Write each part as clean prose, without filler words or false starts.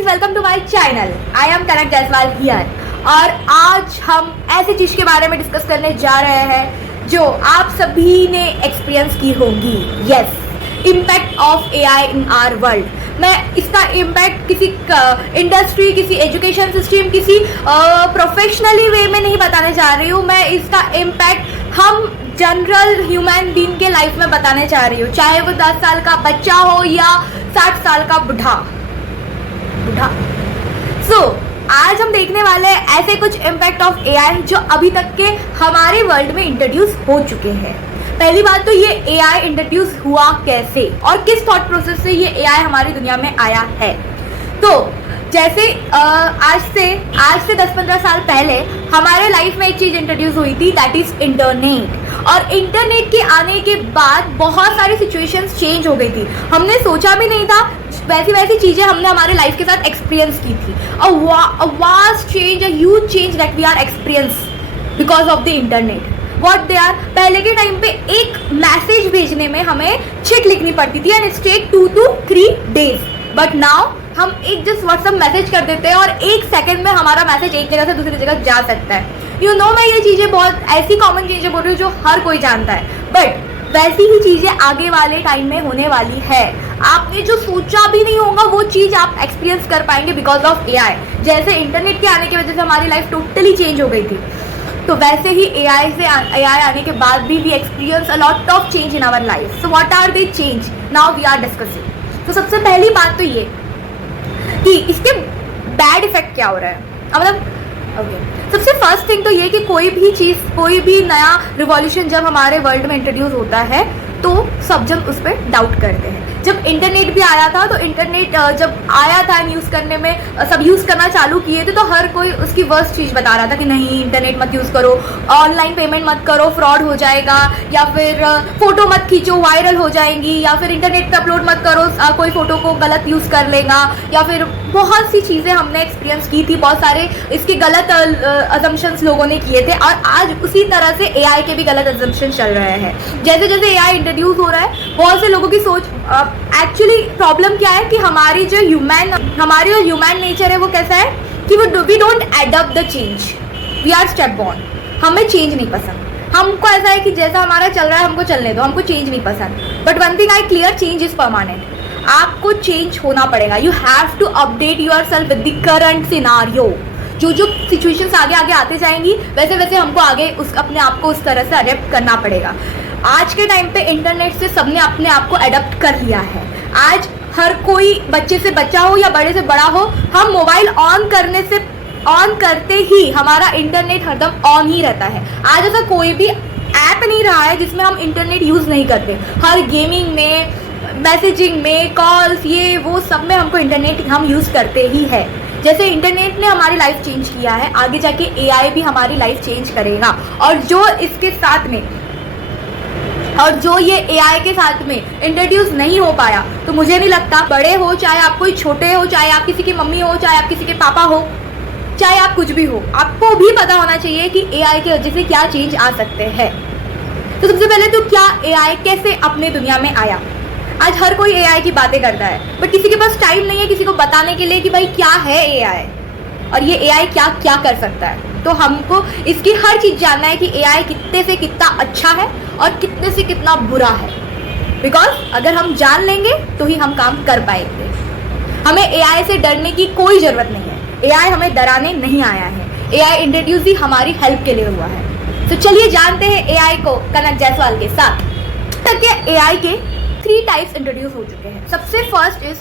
Guys, welcome to my channel. I am Kanak Jaiswal here और आज हम ऐसी चीज़ के बारे में डिस्कस करने जा रहे हैं जो आप सभी ने एक्सपीरियंस की होगी। Yes, impact of AI in our world. मैं इसका इम्पैक्ट किसी इंडस्ट्री, किसी एजुकेशन सिस्टम, किसी प्रोफेशनली वे में नहीं बताने जा रही हूँ। मैं इसका इम्पैक्ट हम जनरल ह्यूमन बीइंग के लाइफ में बताने जा रही हूँ, चाहे वो 10 साल का बच्चा हो या 60 साल का बुढ़ा। आज हम देखने वाले हैं ऐसे कुछ इम्पैक्ट ऑफ एआई जो अभी तक के हमारे वर्ल्ड में इंट्रोड्यूस हो चुके हैं। पहली बात तो ये एआई इंट्रोड्यूस हुआ कैसे और किस थॉट प्रोसेस से ये एआई हमारी दुनिया में आया है। तो जैसे आज से 10-15 साल पहले हमारे लाइफ में एक चीज़ इंट्रोड्यूस हुई थी, दैट इज इंटरनेट। और इंटरनेट के आने के बाद बहुत सारी सिचुएशंस चेंज हो गई थी। हमने सोचा भी नहीं था, वैसी चीज़ें हमने हमारे लाइफ के साथ एक्सपीरियंस की थी। A vast change, a huge change that we are experience because of the internet. What they are, पहले के टाइम पे एक मैसेज भेजने में हमें चिट लिखनी पड़ती थी and its take 2 to 3 days, but now हम एक जस्ट व्हाट्सएप मैसेज कर देते हैं और 1 सेकंड में हमारा मैसेज एक जगह से दूसरी जगह जा सकता है। मैं ये चीज़ें बहुत ऐसी कॉमन चीज़ें बोल रही हूँ जो हर कोई जानता है, बट वैसी ही चीज़ें आगे वाले टाइम में होने वाली है। आपने जो सोचा भी नहीं होगा वो चीज़ आप एक्सपीरियंस कर पाएंगे बिकॉज ऑफ एआई। जैसे इंटरनेट के आने की वजह से हमारी लाइफ टोटली चेंज हो गई थी, तो वैसे ही एआई आने के बाद भी we experience a lot of change in our life. So what are they change now we are discussing. तो सबसे पहली बात तो ये कि इसके बैड इफेक्ट क्या हो रहा है। सबसे फर्स्ट थिंग तो ये कि कोई भी नया रिवॉल्यूशन जब हमारे वर्ल्ड में इंट्रोड्यूस होता है तो सब जन उस पर डाउट करते हैं। जब इंटरनेट भी आया था तो इंटरनेट जब आया था यूज़ करने में सब यूज़ करना चालू किए थे तो हर कोई उसकी वर्स्ट चीज़ बता रहा था कि नहीं इंटरनेट मत यूज़ करो, ऑनलाइन पेमेंट मत करो, फ्रॉड हो जाएगा, या फिर फ़ोटो मत खींचो वायरल हो जाएंगी, या फिर इंटरनेट पे अपलोड मत करो कोई फ़ोटो को गलत यूज़ कर लेगा, या फिर बहुत सी चीज़ें हमने एक्सपीरियंस की थी। बहुत सारे इसके गलत अजम्पशंस लोगों ने किए थे और आज उसी तरह से एआई के भी गलत अजम्पशन चल रहे हैं। जैसे जैसे एआई इंट्रोड्यूस हो रहा है बहुत से लोगों की सोच, एक्चुअली प्रॉब्लम क्या है कि हमारी जो ह्यूमन नेचर है वो कैसा है कि we don't adapt the change, we are step born. हमें चेंज नहीं पसंद। हमको ऐसा है कि जैसा हमारा चल रहा है हमको चलने दो, हमको चेंज नहीं पसंद। But one thing I clear, change is permanent. आपको चेंज होना पड़ेगा। You have to update your self with the current scenario. जो सिचुएशंस आगे आते जाएंगी वैसे वैसे हमको आगे अपने आप को उस तरह से अडेप्ट करना पड़ेगा। आज के टाइम पे इंटरनेट से सबने अपने आप को अडेप्ट कर लिया है। आज हर कोई, बच्चे से बच्चा हो या बड़े से बड़ा हो, हम मोबाइल ऑन करते ही हमारा इंटरनेट हरदम ऑन ही रहता है। आज ऐसा कोई भी ऐप नहीं रहा है जिसमें हम इंटरनेट यूज़ नहीं करते। हर गेमिंग में, मैसेजिंग में, कॉल्स, ये वो सब में हमको इंटरनेट हम यूज़ करते ही है। जैसे इंटरनेट ने हमारी लाइफ चेंज किया है, आगे जाके एआई भी हमारी लाइफ चेंज करेगा। और जो ये एआई के साथ में इंट्रोड्यूस नहीं हो पाया, तो मुझे नहीं लगता, बड़े हो चाहे आप कोई छोटे हो, चाहे आप किसी की मम्मी हो, चाहे आप किसी के पापा हो, चाहे आप कुछ भी हो, आपको भी पता होना चाहिए कि एआई की वजह से क्या चेंज आ सकते हैं। तो सबसे पहले तो क्या एआई कैसे अपने दुनिया में आया। आज हर कोई एआई की बातें करता है, बट किसी के पास टाइम नहीं है किसी को बताने के लिए कि भाई क्या है एआई और ये एआई क्या क्या कर सकता है। तो हमको इसकी हर चीज़ जानना है कि एआई कितने से कितना अच्छा है और कितने से कितना बुरा है। बिकॉज अगर हम जान लेंगे तो ही हम काम कर पाएंगे। हमें एआई से डरने की कोई ज़रूरत नहीं है। एआई हमें डराने नहीं आया है। एआई इंट्रोड्यूस ही हमारी हेल्प के लिए हुआ है। तो चलिए जानते हैं एआई को कनक जायसवाल के साथ। तक के एआई के 3 टाइप्स इंट्रोड्यूस हो चुके हैं। सबसे first is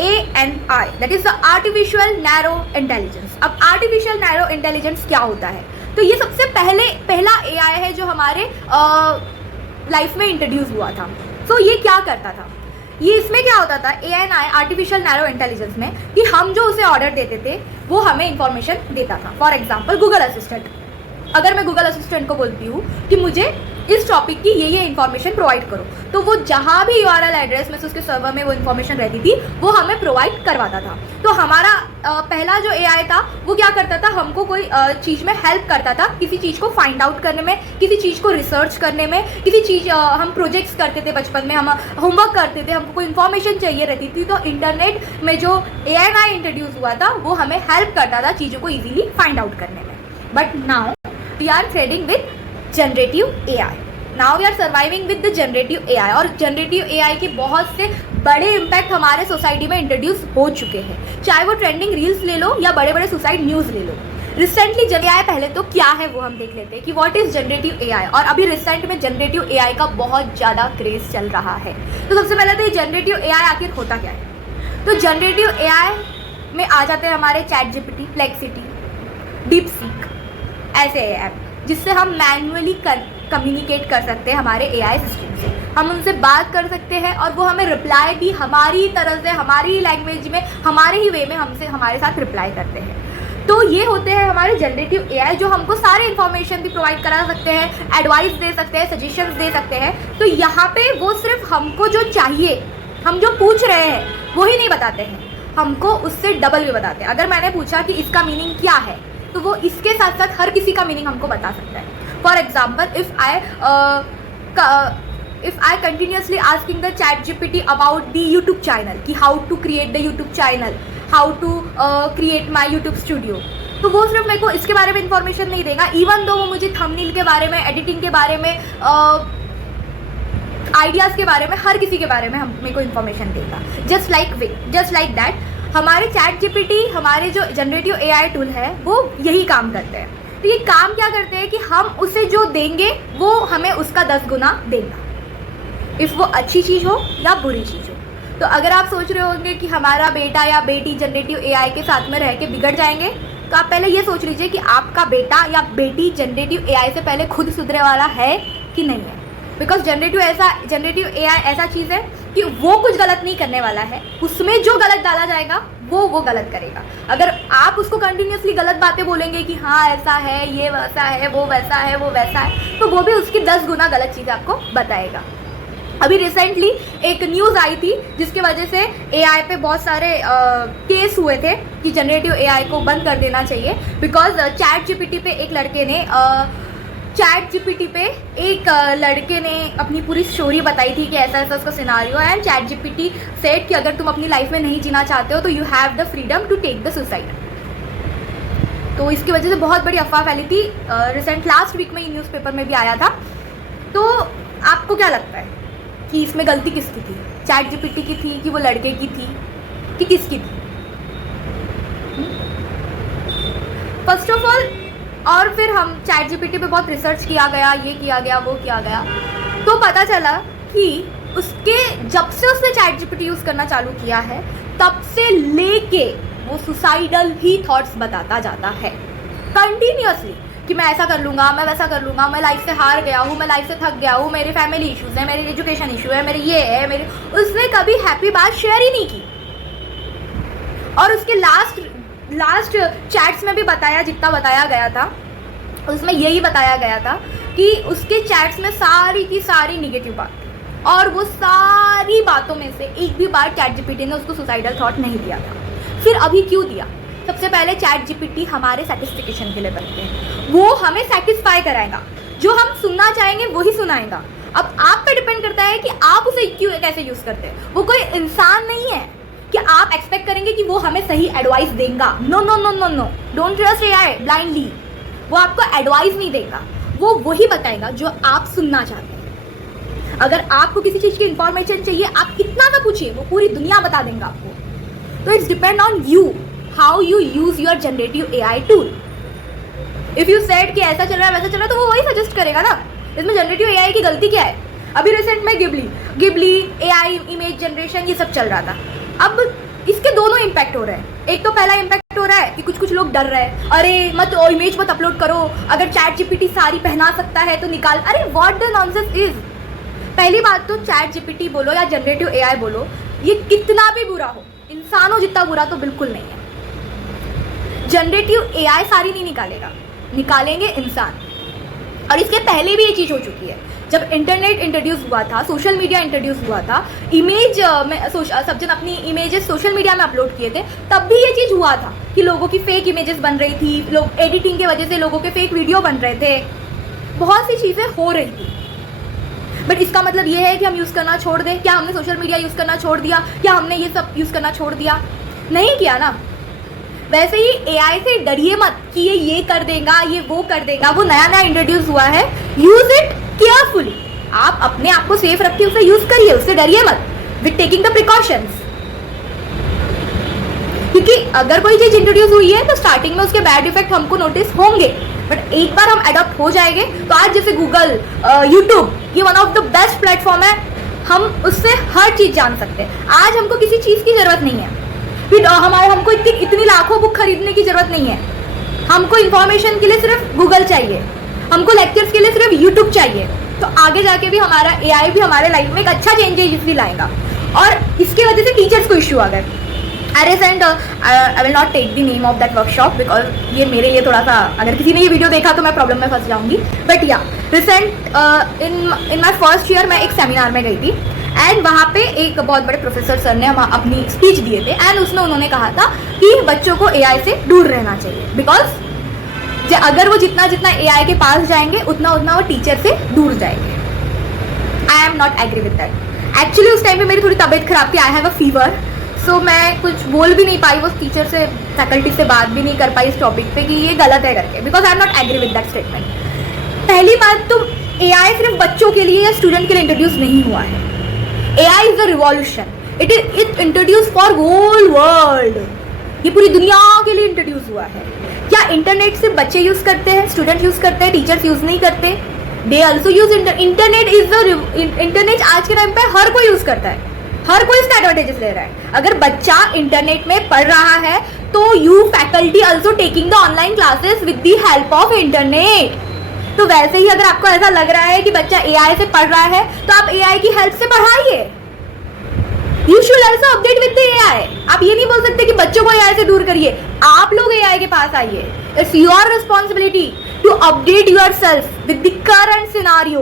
ANI, that is the artificial narrow intelligence. अब आर्टिफिशियल नैरो इंटेलिजेंस क्या होता है, तो ये सबसे पहला एआई है जो हमारे लाइफ में इंट्रोड्यूस हुआ था। तो ये क्या करता था, ये इसमें क्या होता था ANI आर्टिफिशियल नैरो इंटेलिजेंस में, कि हम जो उसे ऑर्डर देते थे वो हमें इंफॉर्मेशन देता था। फॉर एग्जाम्पल गूगल असिस्टेंट, अगर मैं गूगल असिस्टेंट को बोलती हूँ कि मुझे इस टॉपिक की ये इन्फॉर्मेशन प्रोवाइड करो। तो वो जहाँ भी URL एड्रेस में से उसके सर्वर में वो इन्फॉर्मेशन रहती थी वो हमें प्रोवाइड करवाता था। तो हमारा पहला जो AI था वो क्या करता था, हमको कोई चीज़ में हेल्प करता था, किसी चीज़ को फाइंड आउट करने में, किसी चीज़ को रिसर्च करने में, किसी चीज़ हम प्रोजेक्ट्स करते थे बचपन में, हम होमवर्क करते थे, हमको कोई इन्फॉर्मेशन चाहिए रहती थी, तो इंटरनेट में जो AI इंट्रोड्यूस हुआ था वो हमें हेल्प करता था चीज़ों को ईजिली फाइंड आउट करने में। But now we are threading with generative AI। Now we are surviving with the generative AI। और जनरेटिव AI के बहुत से बड़े इम्पैक्ट हमारे सोसाइटी में इंट्रोड्यूस हो चुके हैं, चाहे वो ट्रेंडिंग रील्स ले लो या बड़े बड़े सुसाइड न्यूज़ ले लो। रिसेंटली AI पहले तो क्या है वो हम देख लेते हैं कि व्हाट इज़ जनरेटिव AI। और अभी रिसेंट में जनरेटिव AI का बहुत ज़्यादा क्रेज़ चल रहा है। तो सबसे पहले तो ये जनरेटिव AI आखिर होता क्या है। तो जनरेटिव AI में आ जाते हैं हमारे ChatGPT, Perplexity, DeepSeek, ऐसे ऐप जिससे हम मैन्युअली कम्युनिकेट कर सकते हैं हमारे AI सिस्टम से। हम उनसे बात कर सकते हैं और वो हमें रिप्लाई भी हमारी तरह से, हमारी लैंग्वेज में, हमारे ही वे में हमसे हमारे साथ रिप्लाई करते हैं। तो ये होते हैं हमारे जनरेटिव AI जो हमको सारे इन्फॉर्मेशन भी प्रोवाइड करा सकते हैं, एडवाइस दे सकते हैं, सजेशंस दे सकते हैं। तो यहाँ पे वो सिर्फ हमको जो चाहिए, हम जो पूछ रहे हैं वो ही नहीं बताते हैं, हमको उससे डबल भी बताते हैं। अगर मैंने पूछा कि इसका मीनिंग क्या है तो वो इसके साथ साथ हर किसी का मीनिंग हमको बता सकता है। For example, if I continuously asking the ChatGPT about the YouTube channel कि how to create the YouTube channel, how to create my YouTube studio, तो वो सिर्फ मेरे को इसके बारे में इंफॉर्मेशन नहीं देगा, इवन दो वो मुझे थंबनेल के बारे में, एडिटिंग के बारे में, आइडियाज़ के बारे में, हर किसी के बारे में मेरे को इन्फॉर्मेशन देगा। जस्ट लाइक दैट हमारे ChatGPT, हमारे जो जनरेटिव AI टूल है वो यही काम करते हैं। तो ये काम क्या करते हैं कि हम उसे जो देंगे वो हमें उसका 10 गुना देगा, इफ़ वो अच्छी चीज़ हो या बुरी चीज़ हो। तो अगर आप सोच रहे होंगे कि हमारा बेटा या बेटी जनरेटिव AI के साथ में रह के बिगड़ जाएंगे, तो आप पहले ये सोच लीजिए कि आपका बेटा या बेटी जनरेटिव AI से पहले खुद सुधरे वाला है कि नहीं है। बिकॉज जनरेटिव AI ऐसा चीज़ है कि वो कुछ गलत नहीं करने वाला है, उसमें जो गलत डाला जाएगा वो गलत करेगा। अगर आप उसको कंटिन्यूसली गलत बातें बोलेंगे कि हाँ ऐसा है, ये वैसा है, वो वैसा है, वो वैसा है, तो वो भी उसकी 10 गुना गलत चीज़ें आपको बताएगा। अभी रिसेंटली एक न्यूज़ आई थी जिसकी वजह से AI पे बहुत सारे केस हुए थे कि जनरेटिव AI को बंद कर देना चाहिए। बिकॉज ChatGPT पे एक लड़के ने अपनी पूरी स्टोरी बताई थी कि ऐसा ऐसा उसका सिनारियो है, एंड ChatGPT सेड कि अगर तुम अपनी लाइफ में नहीं जीना चाहते हो तो you have the freedom to take the suicide. तो इसकी वजह से बहुत बड़ी अफवाह फैली थी। लास्ट वीक में ये न्यूज़पेपर में भी आया था। तो आपको क्या लगता है कि इसमें गलती किसकी थी, ChatGPT की थी कि वो लड़के की थी कि किसकी थी? फर्स्ट ऑफ ऑल, और फिर हम ChatGPT पे बहुत रिसर्च किया गया, ये किया गया, वो किया गया, तो पता चला कि जब से उसने ChatGPT यूज़ करना चालू किया है तब से लेके वो सुसाइडल ही थॉट्स बताता जाता है कंटिन्यूअसली कि मैं ऐसा कर लूँगा, मैं वैसा कर लूँगा, मैं लाइफ से हार गया हूँ, मैं लाइफ से थक गया हूँ, मेरे फैमिली इश्यूज़ हैं, मेरे एजुकेशन इशू है, मेरे ये है, मेरे। उसने कभी हैप्पी बात शेयर ही नहीं की। और उसके लास्ट चैट्स में भी जितना बताया गया था उसमें यही बताया गया था कि उसके चैट्स में सारी की सारी निगेटिव बात थी, और वो सारी बातों में से एक भी बार ChatGPT ने उसको सुसाइडल थॉट नहीं दिया था। फिर अभी क्यों दिया? सबसे पहले ChatGPT हमारे सेटिस्फिकेशन के लिए बनते हैं, वो हमें सेटिस्फाई कराएगा, जो हम सुनना चाहेंगे वही सुनाएगा। अब आप पे डिपेंड करता है कि आप उसे क्यों कैसे यूज़ करते हैं। वो कोई इंसान नहीं है कि आप एक्सपेक्ट करेंगे कि वो हमें सही एडवाइस देगा। No no no no no, don't trust AI blindly. वो आपको एडवाइस नहीं देगा, वो वही बताएगा जो आप सुनना चाहते हैं। अगर आपको किसी चीज़ की इंफॉर्मेशन चाहिए, आप कितना का पूछिए, वो पूरी दुनिया बता देंगे आपको। तो it's depend on you, how you use your generative AI tool. If you said कि ऐसा चल रहा है, वैसा चल रहा है, तो वो वही सजेस्ट करेगा ना। इसमें जनरेटिव AI की गलती क्या है? अभी रिसेंट में गिबली AI इमेज जनरेशन ये सब चल रहा था। अब इसके दोनों इम्पैक्ट हो रहे हैं। एक तो पहला इम्पैक्ट हो रहा है कि कुछ लोग डर रहे हैं, अरे मत इमेज मत अपलोड करो, अगर ChatGPT साड़ी पहना सकता है तो निकाल। अरे व्हाट द नॉनसेंस इज। पहली बात तो ChatGPT बोलो या जनरेटिव AI बोलो, ये कितना भी बुरा हो, इंसानों जितना बुरा तो बिल्कुल नहीं है। जनरेटिव AI सारी नहीं निकालेगा, निकालेंगे इंसान। और इसके पहले भी ये चीज़ हो चुकी है जब इंटरनेट इंट्रोड्यूस हुआ था, सोशल मीडिया इंट्रोड्यूस हुआ था, इमेज में सब जन अपनी इमेजेस सोशल मीडिया में अपलोड किए थे, तब भी ये चीज़ हुआ था कि लोगों की फेक इमेजेस बन रही थी, लोग एडिटिंग की वजह से लोगों के फेक वीडियो बन रहे थे, बहुत सी चीज़ें हो रही थी। बट इसका मतलब ये है कि हम यूज़ करना छोड़ दें? क्या हमने सोशल मीडिया यूज़ करना छोड़ दिया? क्या हमने ये सब यूज़ करना छोड़ दिया? नहीं किया ना। वैसे ही एआई से डरिए मत कि ये कर देगा, ये वो कर देगा, वो नया नया इंट्रोड्यूस हुआ है, यूज इट केयरफुली। आप अपने आप को सेफ रखिए, उसे यूज करिए, उससे डरिए मत, विद टेकिंग द प्रिकॉशंस। क्योंकि अगर कोई चीज इंट्रोड्यूस हुई है तो स्टार्टिंग में उसके बैड इफेक्ट हमको नोटिस होंगे, बट एक बार हम अडॉप्ट हो जाएंगे तो आज जैसे गूगल, यूट्यूब, ये one of the best platform है, हम उससे हर चीज जान सकते हैं। आज हमको किसी चीज की जरूरत नहीं है, फिर हमको इतनी लाखों बुक खरीदने की जरूरत नहीं है। हमको इन्फॉर्मेशन के लिए सिर्फ गूगल चाहिए, हमको लेक्चर्स के लिए सिर्फ यूट्यूब चाहिए। तो आगे जाके भी हमारा एआई भी हमारे लाइफ में एक अच्छा चेंजेस भी लाएगा। और इसके वजह से टीचर्स को इश्यू आ गए। I will not take the name of that workshop because ये मेरे लिए थोड़ा सा, अगर किसी ने ये वीडियो देखा तो मैं प्रॉब्लम में फंस जाऊंगी। बट या recent in my first year मैं एक सेमिनार में गई थी एंड वहाँ पे एक बहुत बड़े प्रोफेसर सर ने अपनी स्पीच दिए थे एंड उसमें उन्होंने कहा था कि बच्चों को एआई से दूर रहना चाहिए, बिकॉज अगर वो जितना जितना एआई के पास जाएंगे उतना उतना वो टीचर से दूर जाएंगे। I am not agree with that. Actually उस टाइम पे मेरी थोड़ी तबीयत खराब थी, आई हैव अ फीवर, सो मैं कुछ बोल भी नहीं पाई, वो टीचर से, फैकल्टी से बात भी नहीं कर पाई इस टॉपिक पे कि ये गलत है करके, because I am not agree with that statement. पहली बात तो एआई सिर्फ बच्चों के लिए या स्टूडेंट के लिए इंट्रोड्यूस नहीं हुआ है। AI is a revolution. It introduced for whole world. ये पूरी दुनिया के लिए इंट्रोड्यूस हुआ है। क्या इंटरनेट सिर्फ बच्चे यूज करते हैं, स्टूडेंट यूज करते हैं, टीचर्स यूज नहीं करते? They also use internet. Internet आज के टाइम पे हर कोई यूज करता है, हर कोई इसका एडवांटेजेस ले रहा है। अगर बच्चा इंटरनेट में पढ़ रहा है तो you faculty also taking the online classes with the help of internet. तो वैसे ही अगर आपको ऐसा लग रहा है कि बच्चा एआई से पढ़ रहा है तो आप एआई की हेल्प से पढ़ाइए। You should also update with the AI. आप ये नहीं बोल सकते कि बच्चों को एआई से दूर करिए, आप लोग एआई के पास आइए। It's your responsibility to update yourself with the current scenario.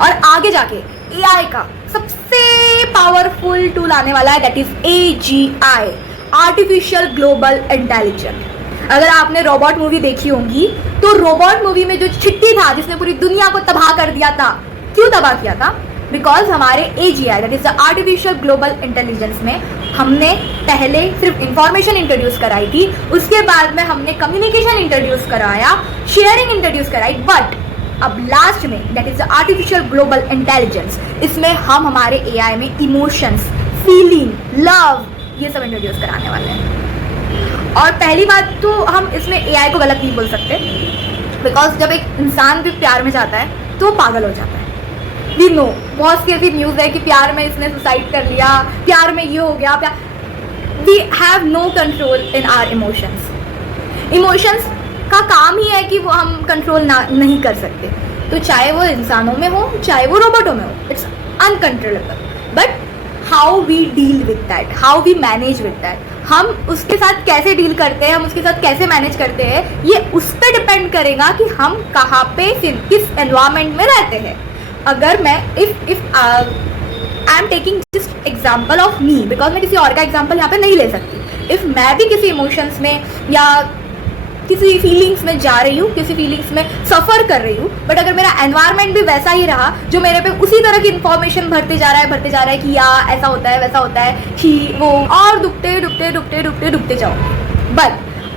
और आगे जाके एआई का सबसे पावरफुल टूल आने वाला है, that is AGI, artificial global intelligence. अगर आपने रोबोट मूवी देखी होगी तो रोबोट मूवी में जो चिट्टी था जिसने पूरी दुनिया को तबाह कर दिया था, क्यों तबाह किया था? बिकॉज हमारे AGI, that is the artificial global intelligence में हमने पहले सिर्फ इंफॉर्मेशन इंट्रोड्यूस कराई थी, उसके बाद में हमने कम्युनिकेशन इंट्रोड्यूस कराया, शेयरिंग इंट्रोड्यूस कराई, बट अब लास्ट में that is the artificial global intelligence, इसमें हम हमारे एआई में इमोशंस, फीलिंग, लव, ये सब इंट्रोड्यूस कराने वाले हैं। और पहली बात तो हम इसमें एआई को गलत नहीं बोल सकते, बिकॉज जब एक इंसान भी प्यार में जाता है तो वो पागल हो जाता है। वी नो, बहुत सी ऐसी न्यूज़ है कि प्यार में इसने सुसाइड कर लिया, प्यार में ये हो गया, we have no control in our emotions. Emotions का काम ही है कि वो हम कंट्रोल नहीं कर सकते, तो चाहे वो इंसानों में हो चाहे वो रोबोटों में हो, it's uncontrollable. But how we deal with that, how we manage with that, हम उसके साथ कैसे डील करते हैं, हम उसके साथ कैसे मैनेज करते हैं, ये उस पर डिपेंड करेगा कि हम कहाँ पे किस एनवायरमेंट में रहते हैं। अगर मैं if I am taking just example of me, because मैं किसी और का एग्जाम्पल यहाँ पे नहीं ले सकती। इफ मैं भी किसी इमोशंस में या किसी फीलिंग्स में जा रही हूँ, किसी फीलिंग्स में सफ़र कर रही हूँ, बट अगर मेरा एनवायरनमेंट भी वैसा ही रहा जो मेरे पे उसी तरह की इन्फॉर्मेशन भरते जा रहा है कि या ऐसा होता है वैसा होता है, कि वो और डूबते जाओ। बट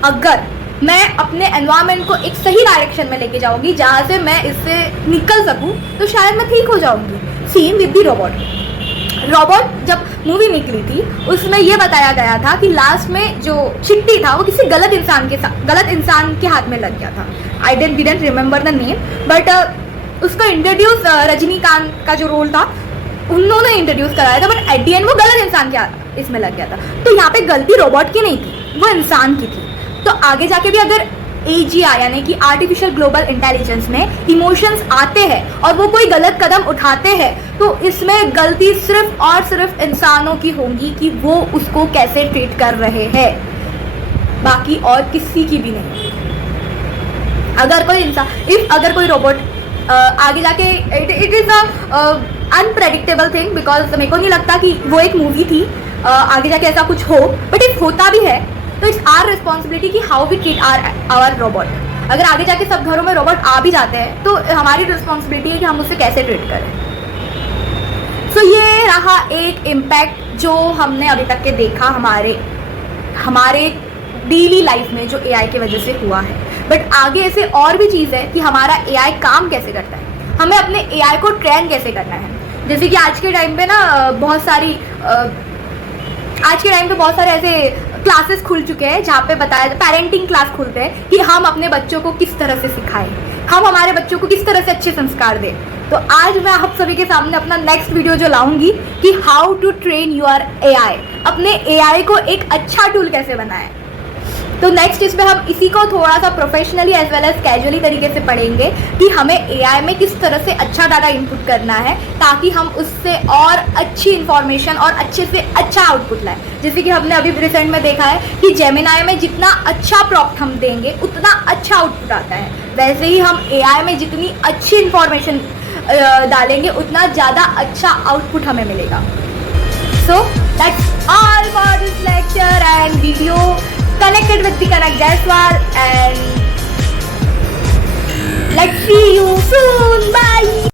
अगर मैं अपने एनवायरनमेंट को एक सही डायरेक्शन में लेके जाऊँगी जहाँ से मैं इससे निकल सकूँ, तो शायद मैं ठीक हो जाऊँगी। सेम विद द रोबोट जब मूवी निकली थी उसमें ये बताया गया था कि लास्ट में जो चिट्टी था वो किसी गलत इंसान के हाथ में लग गया था। I didn't remember the name, but उसको इंट्रोड्यूस रजनीकांत का जो रोल था उन्होंने इंट्रोड्यूस कराया था, बट एट द एंड वो गलत इंसान के इसमें लग गया था। तो यहाँ पे गलती रोबोट की नहीं थी, वो इंसान की थी। तो आगे जाके भी अगर AGI यानी कि आर्टिफिशियल ग्लोबल इंटेलिजेंस में इमोशंस आते हैं और वो कोई गलत कदम उठाते हैं, तो इसमें गलती सिर्फ और सिर्फ इंसानों की होगी कि वो उसको कैसे ट्रीट कर रहे हैं, बाकी और किसी की भी नहीं। अगर कोई रोबोट आगे जाके it is a unpredictable thing, because मेरे को नहीं लगता कि वो एक मूवी थी, आगे जाके ऐसा कुछ हो, बट इफ होता भी है तो इट्स आवर रिस्पॉन्सिबिलिटी कि how we treat our robot. अगर आगे जाके सब घरों में रोबोट आ भी जाते हैं तो हमारी रिस्पॉन्सिबिलिटी है कि हम उससे कैसे ट्रीट करें। सो ये रहा एक इम्पैक्ट जो हमने अभी तक के देखा हमारे डेली लाइफ में जो एआई की वजह से हुआ है। बट आगे ऐसे और भी चीज़ है कि हमारा एआई काम कैसे करता है, हमें अपने एआई को ट्रेन कैसे करना है। जैसे कि आज के टाइम पे ना बहुत सारे ऐसे क्लासेस खुल चुके हैं जहाँ पे बताया, पेरेंटिंग क्लास खुलते हैं कि हम अपने बच्चों को किस तरह से सिखाएं, हम हमारे बच्चों को किस तरह से अच्छे संस्कार दें। तो आज मैं आप सभी के सामने अपना नेक्स्ट वीडियो जो लाऊंगी कि how to train your AI, अपने एआई को एक अच्छा टूल कैसे बनाएं। तो नेक्स्ट इस पे हम इसी को थोड़ा सा professionally as well as casually तरीके से पढ़ेंगे कि हमें एआई में किस तरह से अच्छा डाटा इनपुट करना है ताकि हम उससे और अच्छी इन्फॉर्मेशन और अच्छे से अच्छा आउटपुट लाएं। जैसे कि हमने अभी रिसेंट में देखा है कि जेमिनाई में जितना अच्छा प्रॉम्प्ट हम देंगे उतना अच्छा आउटपुट आता है, वैसे ही हम एआई में जितनी अच्छी इन्फॉर्मेशन डालेंगे उतना ज़्यादा अच्छा आउटपुट हमें मिलेगा। So that's all for this lecture and video connected with the Kanak Jaiswal, and let's see you soon. Bye.